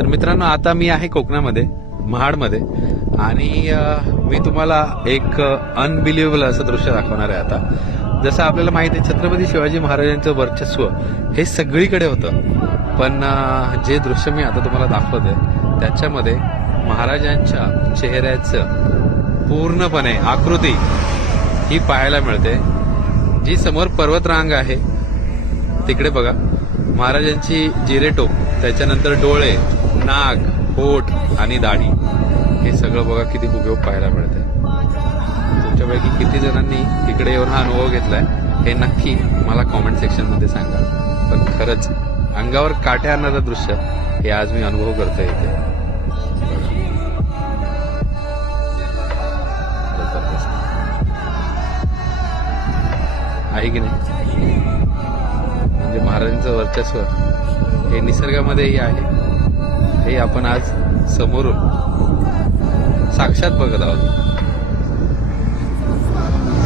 तर मित्रांनो, आता मी आहे कोकणामध्ये, महाडमध्ये, आणि मी तुम्हाला एक अनबिलिव्हेबल असं दृश्य दाखवणार आहे. आता जसं आपल्याला माहिती आहे, छत्रपती शिवाजी महाराजांचं वर्चस्व हे सगळीकडे होतं, पण जे दृश्य मी आता तुम्हाला दाखवतोय त्याच्यामध्ये महाराजांच्या चेहऱ्याचं पूर्णपणे आकृती ही पाहायला मिळते. जी समोर पर्वतरांग आहे तिकडे बघा, महाराजांची जिरेटोप, त्याच्यानंतर डोळे, नाक, होठ आणि दाढी, हे सगळं बघा किती हुबेहूब पाहायला मिळते. तुमच्यापैकी किती जणांनी तिकडे येऊन हा अनुभव घेतलाय हे नक्की मला कॉमेंट सेक्शन मध्ये सांगा. पण खरंच अंगावर काटे आणणारं दृश्य हे आज मी अनुभव करतोय इथे. आहे की नाही? म्हणजे महाराजांचं वर्चस्व हे निसर्गामध्येही आहे, हे आपण आज समोरून साक्षात बघत आहोत.